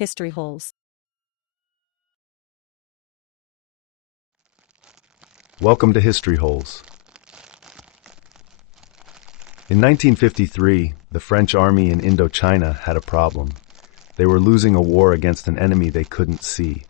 History holes. Welcome to History Holes. In 1953, the French army in Indochina had a problem. They were losing a war against an enemy they couldn't see.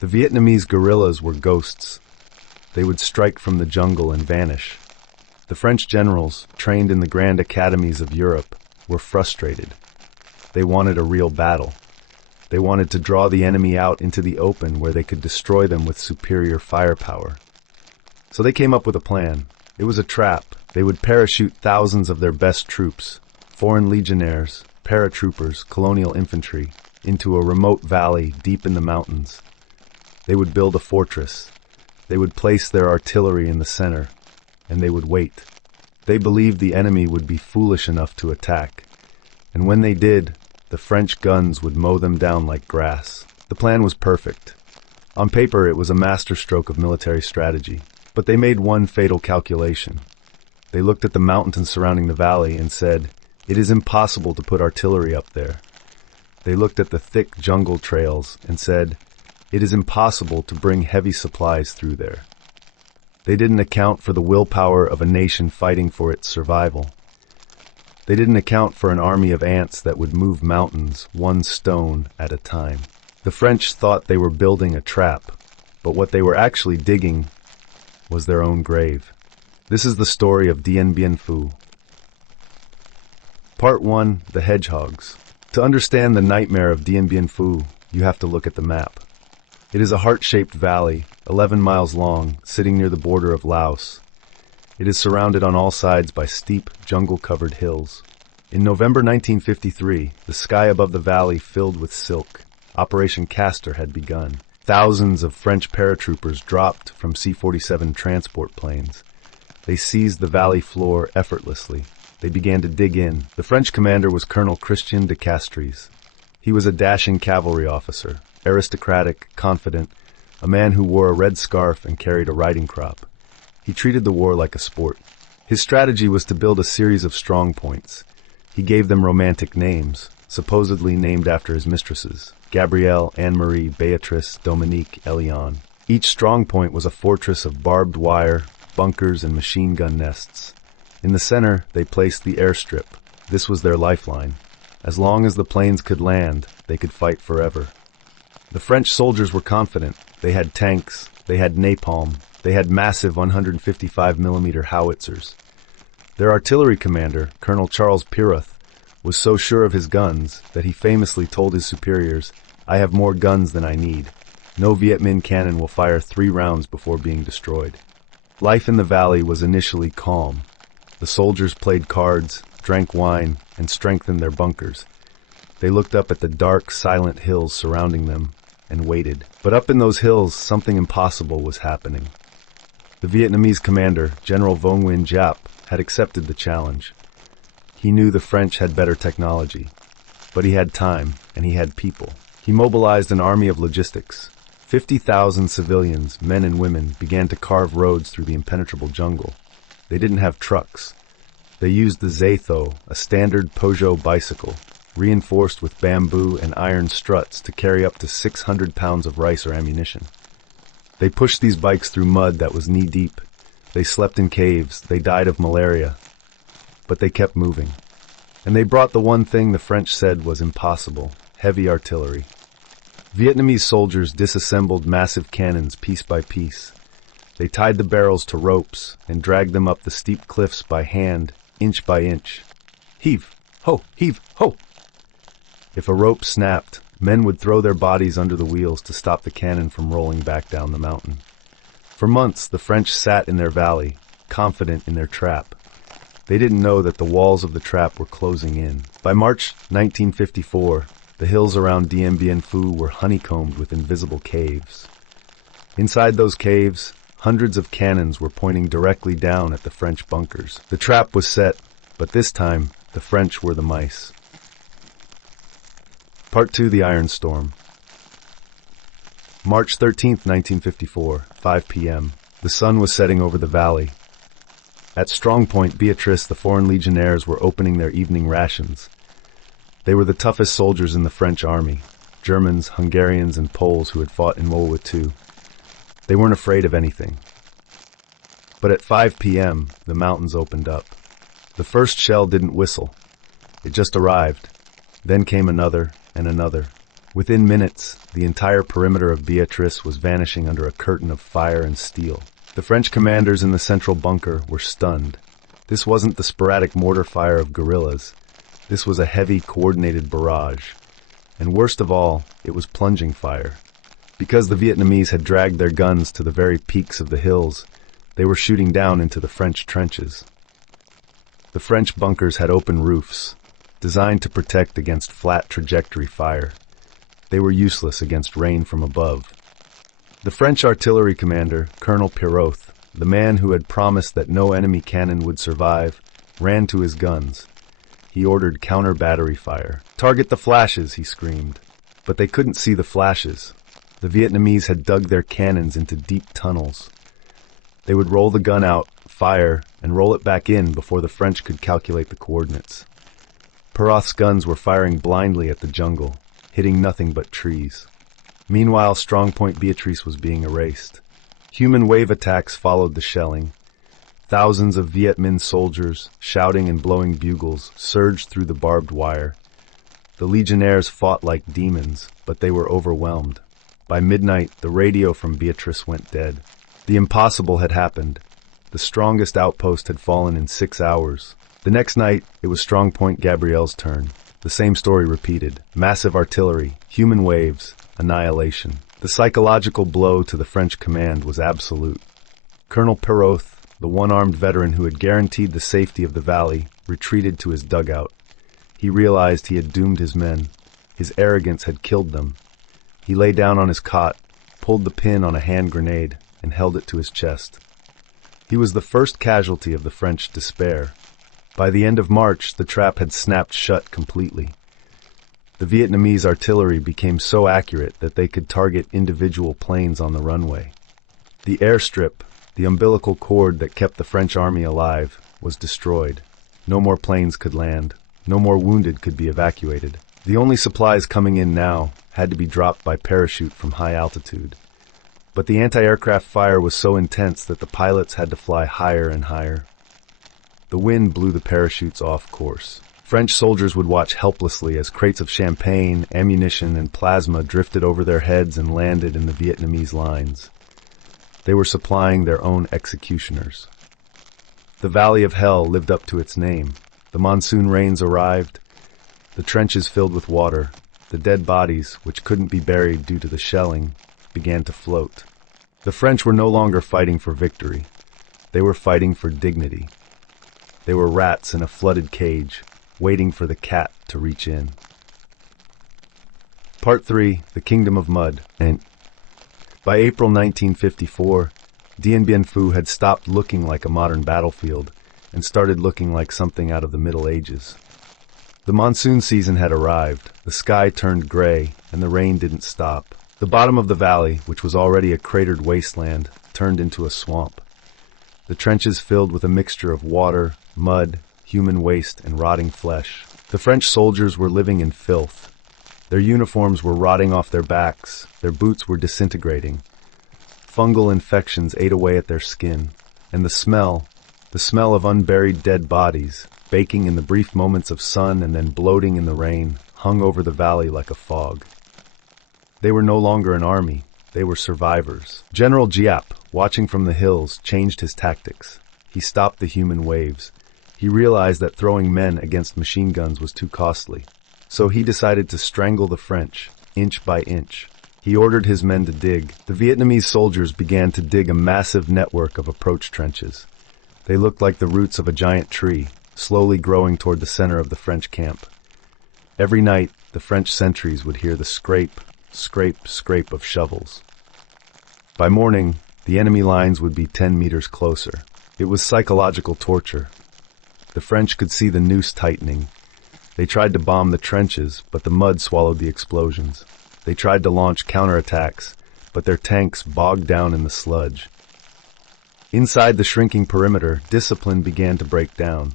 The Vietnamese guerrillas were ghosts. They would strike from the jungle and vanish. The French generals, trained in the grand academies of Europe, were frustrated. They wanted a real battle. They wanted to draw the enemy out into the open where they could destroy them with superior firepower. So they came up with a plan. It was a trap. They would parachute thousands of their best troops, foreign legionnaires, paratroopers, colonial infantry, into a remote valley deep in the mountains. They would build a fortress. They would place their artillery in the center, and they would wait. They believed the enemy would be foolish enough to attack, and when they did, the French guns would mow them down like grass. The plan was perfect. On paper, it was a masterstroke of military strategy, but they made one fatal calculation. They looked at the mountains surrounding the valley and said, "It is impossible to put artillery up there." They looked at the thick jungle trails and said, "It is impossible to bring heavy supplies through there." They didn't account for the willpower of a nation fighting for its survival. They didn't account for an army of ants that would move mountains one stone at a time. The French thought they were building a trap, but what they were actually digging was their own grave. This is the story of Dien Bien Phu. Part 1. The Hedgehogs. To understand the nightmare of Dien Bien Phu, you have to look at the map. It is a heart-shaped valley, 11 miles long, sitting near the border of Laos. It is surrounded on all sides by steep, jungle-covered hills. In November 1953, the sky above the valley filled with silk. Operation Castor had begun. Thousands of French paratroopers dropped from C-47 transport planes. They seized the valley floor effortlessly. They began to dig in. The French commander was Colonel Christian de Castries. He was a dashing cavalry officer, aristocratic, confident, a man who wore a red scarf and carried a riding crop. He treated the war like a sport. His strategy was to build a series of strong points. He gave them romantic names, supposedly named after his mistresses: Gabrielle, Anne-Marie, Beatrice, Dominique, Eliane. Each strong point was a fortress of barbed wire, bunkers, and machine gun nests. In the center, they placed the airstrip. This was their lifeline. As long as the planes could land, they could fight forever. The French soldiers were confident. They had tanks, they had napalm, they had massive 155mm howitzers. Their artillery commander, Colonel Charles Piroth, was so sure of his guns that he famously told his superiors, "I have more guns than I need. No Viet Minh cannon will fire 3 rounds before being destroyed." Life in the valley was initially calm. The soldiers played cards, drank wine, and strengthened their bunkers. They looked up at the dark, silent hills surrounding them and waited. But up in those hills, something impossible was happening. The Vietnamese commander, General Vo Nguyen Giap, had accepted the challenge. He knew the French had better technology, but he had time, and he had people. He mobilized an army of logistics. 50,000 civilians, men and women, began to carve roads through the impenetrable jungle. They didn't have trucks. They used the Zaytho, a standard Peugeot bicycle, reinforced with bamboo and iron struts to carry up to 600 pounds of rice or ammunition. They pushed these bikes through mud that was knee-deep. They slept in caves. They died of malaria. But they kept moving. And they brought the one thing the French said was impossible: heavy artillery. Vietnamese soldiers disassembled massive cannons piece by piece. They tied the barrels to ropes and dragged them up the steep cliffs by hand, inch by inch. Heave! Ho! Heave! Ho! If a rope snapped, men would throw their bodies under the wheels to stop the cannon from rolling back down the mountain. For months, the French sat in their valley, confident in their trap. They didn't know that the walls of the trap were closing in. By March 1954, the hills around Dien Bien Phu were honeycombed with invisible caves. Inside those caves, hundreds of cannons were pointing directly down at the French bunkers. The trap was set, but this time, the French were the mice. Part 2. The Iron Storm. March 13th, 1954, 5 p.m. The sun was setting over the valley. At Strong Point, Beatrice, the foreign legionnaires were opening their evening rations. They were the toughest soldiers in the French army. Germans, Hungarians, and Poles who had fought in World War II. They weren't afraid of anything. But at 5 p.m., the mountains opened up. The first shell didn't whistle. It just arrived. Then came another and another. Within minutes, the entire perimeter of Beatrice was vanishing under a curtain of fire and steel. The French commanders in the central bunker were stunned. This wasn't the sporadic mortar fire of guerrillas. This was a heavy, coordinated barrage. And worst of all, it was plunging fire. Because the Vietnamese had dragged their guns to the very peaks of the hills, they were shooting down into the French trenches. The French bunkers had open roofs, designed to protect against flat trajectory fire. They were useless against rain from above. The French artillery commander, Colonel Piroth, the man who had promised that no enemy cannon would survive, ran to his guns. He ordered counter-battery fire. "Target the flashes," he screamed. But they couldn't see the flashes. The Vietnamese had dug their cannons into deep tunnels. They would roll the gun out, fire, and roll it back in before the French could calculate the coordinates. Piroth's guns were firing blindly at the jungle, hitting nothing but trees. Meanwhile, Strongpoint Beatrice was being erased. Human wave attacks followed the shelling. Thousands of Viet Minh soldiers, shouting and blowing bugles, surged through the barbed wire. The legionnaires fought like demons, but they were overwhelmed. By midnight, the radio from Beatrice went dead. The impossible had happened. The strongest outpost had fallen in 6 hours. The next night, it was Strongpoint Gabriel's turn. The same story repeated. Massive artillery, human waves, annihilation. The psychological blow to the French command was absolute. Colonel Piroth, the one-armed veteran who had guaranteed the safety of the valley, retreated to his dugout. He realized he had doomed his men. His arrogance had killed them. He lay down on his cot, pulled the pin on a hand grenade, and held it to his chest. He was the first casualty of the French despair. By the end of March, the trap had snapped shut completely. The Vietnamese artillery became so accurate that they could target individual planes on the runway. The airstrip, the umbilical cord that kept the French army alive, was destroyed. No more planes could land. No more wounded could be evacuated. The only supplies coming in now had to be dropped by parachute from high altitude. But the anti-aircraft fire was so intense that the pilots had to fly higher and higher. The wind blew the parachutes off course. French soldiers would watch helplessly as crates of champagne, ammunition, and plasma drifted over their heads and landed in the Vietnamese lines. They were supplying their own executioners. The Valley of Hell lived up to its name. The monsoon rains arrived, the trenches filled with water, the dead bodies, which couldn't be buried due to the shelling, began to float. The French were no longer fighting for victory. They were fighting for dignity. They were rats in a flooded cage, waiting for the cat to reach in. Part 3, The Kingdom of Mud. And by April 1954, Dien Bien Phu had stopped looking like a modern battlefield and started looking like something out of the Middle Ages. The monsoon season had arrived, the sky turned gray, and the rain didn't stop. The bottom of the valley, which was already a cratered wasteland, turned into a swamp. The trenches filled with a mixture of water, mud, human waste, and rotting flesh. The French soldiers were living in filth. Their uniforms were rotting off their backs, their boots were disintegrating. Fungal infections ate away at their skin, and the smell of unburied dead bodies, baking in the brief moments of sun and then bloating in the rain, hung over the valley like a fog. They were no longer an army, they were survivors. General Giap, watching from the hills, changed his tactics. He stopped the human waves. He realized that throwing men against machine guns was too costly. So he decided to strangle the French, inch by inch. He ordered his men to dig. The Vietnamese soldiers began to dig a massive network of approach trenches. They looked like the roots of a giant tree, slowly growing toward the center of the French camp. Every night, the French sentries would hear the scrape, scrape, scrape of shovels. By morning, the enemy lines would be 10 meters closer. It was psychological torture. The French could see the noose tightening. They tried to bomb the trenches, but the mud swallowed the explosions. They tried to launch counterattacks, but their tanks bogged down in the sludge. Inside the shrinking perimeter, discipline began to break down.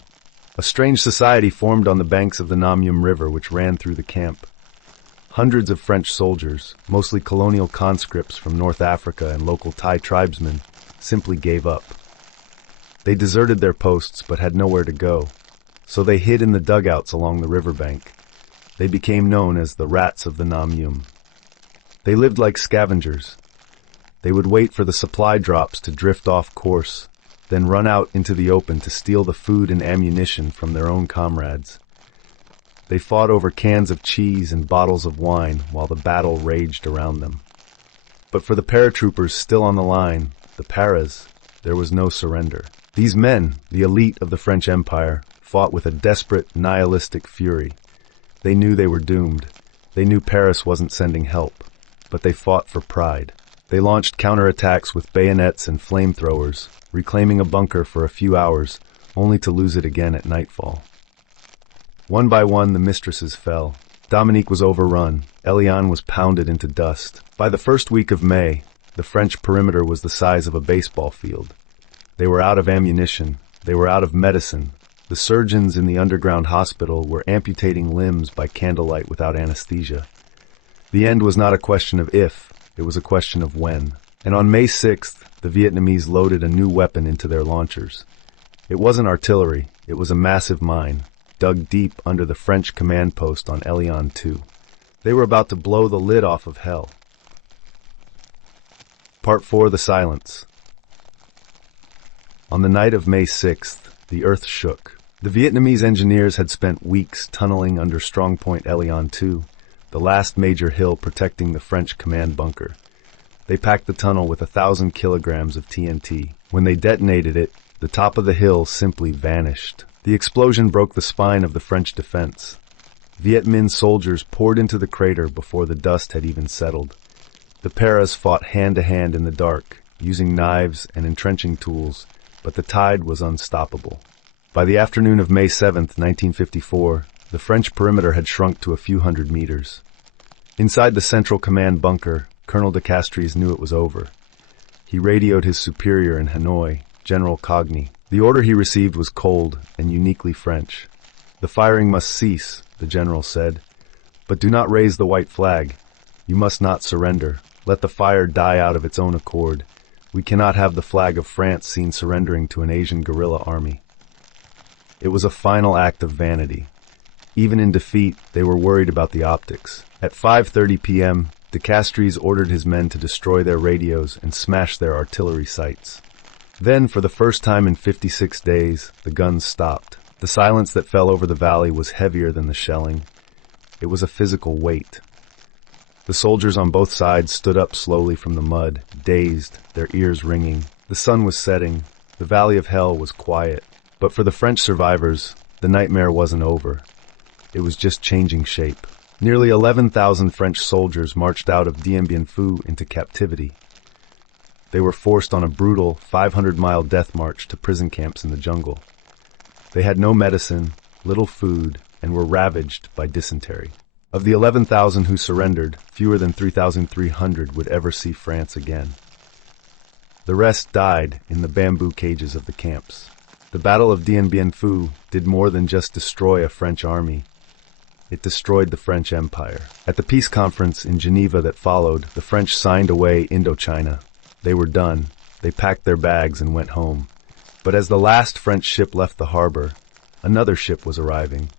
A strange society formed on the banks of the Nam Yum River, which ran through the camp. Hundreds of French soldiers, mostly colonial conscripts from North Africa and local Thai tribesmen, simply gave up. They deserted their posts but had nowhere to go, so they hid in the dugouts along the riverbank. They became known as the rats of the Nam Yum. They lived like scavengers. They would wait for the supply drops to drift off course, then run out into the open to steal the food and ammunition from their own comrades. They fought over cans of cheese and bottles of wine while the battle raged around them. But for the paratroopers still on the line, the paras, there was no surrender. These men, the elite of the French Empire, fought with a desperate, nihilistic fury. They knew they were doomed. They knew Paris wasn't sending help, but they fought for pride. They launched counterattacks with bayonets and flamethrowers, reclaiming a bunker for a few hours, only to lose it again at nightfall. One by one, the mistresses fell. Dominique was overrun. Eliane was pounded into dust. By the first week of May, the French perimeter was the size of a baseball field. They were out of ammunition. They were out of medicine. The surgeons in the underground hospital were amputating limbs by candlelight without anesthesia. The end was not a question of if, it was a question of when. And on May 6th, the Vietnamese loaded a new weapon into their launchers. It wasn't artillery, it was a massive mine, dug deep under the French command post on Eliane 2. They were about to blow the lid off of hell. Part 4, The Silence. On the night of May 6th, the earth shook. The Vietnamese engineers had spent weeks tunneling under Strongpoint Eliane 2, the last major hill protecting the French command bunker. They packed the tunnel with 1,000 kilograms of TNT. When they detonated it, the top of the hill simply vanished. The explosion broke the spine of the French defense. Viet Minh soldiers poured into the crater before the dust had even settled. The paras fought hand-to-hand in the dark, using knives and entrenching tools, but the tide was unstoppable. By the afternoon of May 7th, 1954, the French perimeter had shrunk to a few hundred meters. Inside the Central Command bunker, Colonel de Castries knew it was over. He radioed his superior in Hanoi, General Cogny. The order he received was cold and uniquely French. "The firing must cease," the general said. "But do not raise the white flag. You must not surrender. Let the fire die out of its own accord. We cannot have the flag of France seen surrendering to an Asian guerrilla army." It was a final act of vanity. Even in defeat, they were worried about the optics. At 5:30 p.m., de Castries ordered his men to destroy their radios and smash their artillery sights. Then, for the first time in 56 days, the guns stopped. The silence that fell over the valley was heavier than the shelling. It was a physical weight. The soldiers on both sides stood up slowly from the mud, dazed, their ears ringing. The sun was setting. The Valley of Hell was quiet. But for the French survivors, the nightmare wasn't over. It was just changing shape. Nearly 11,000 French soldiers marched out of Dien Bien Phu into captivity. They were forced on a brutal 500-mile death march to prison camps in the jungle. They had no medicine, little food, and were ravaged by dysentery. Of the 11,000 who surrendered, fewer than 3,300 would ever see France again. The rest died in the bamboo cages of the camps. The Battle of Dien Bien Phu did more than just destroy a French army. It destroyed the French Empire. At the peace conference in Geneva that followed, the French signed away Indochina. They were done. They packed their bags and went home. But as the last French ship left the harbor, another ship was arriving.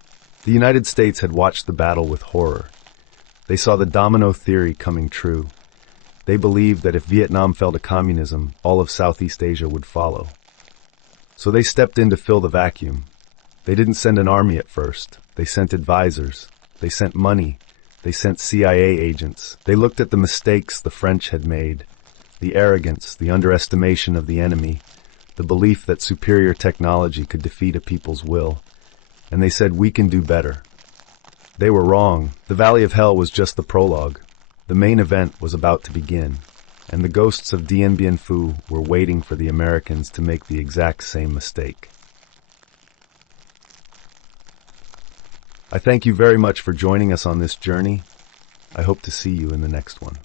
The United States had watched the battle with horror. They saw the domino theory coming true. They believed that if Vietnam fell to communism, all of Southeast Asia would follow. So they stepped in to fill the vacuum. They didn't send an army at first. They sent advisors. They sent money. They sent CIA agents. They looked at the mistakes the French had made. The arrogance, the underestimation of the enemy, the belief that superior technology could defeat a people's will. And they said, "We can do better." They were wrong. The Valley of Hell was just the prologue. The main event was about to begin, and the ghosts of Dien Bien Phu were waiting for the Americans to make the exact same mistake. I thank you very much for joining us on this journey. I hope to see you in the next one.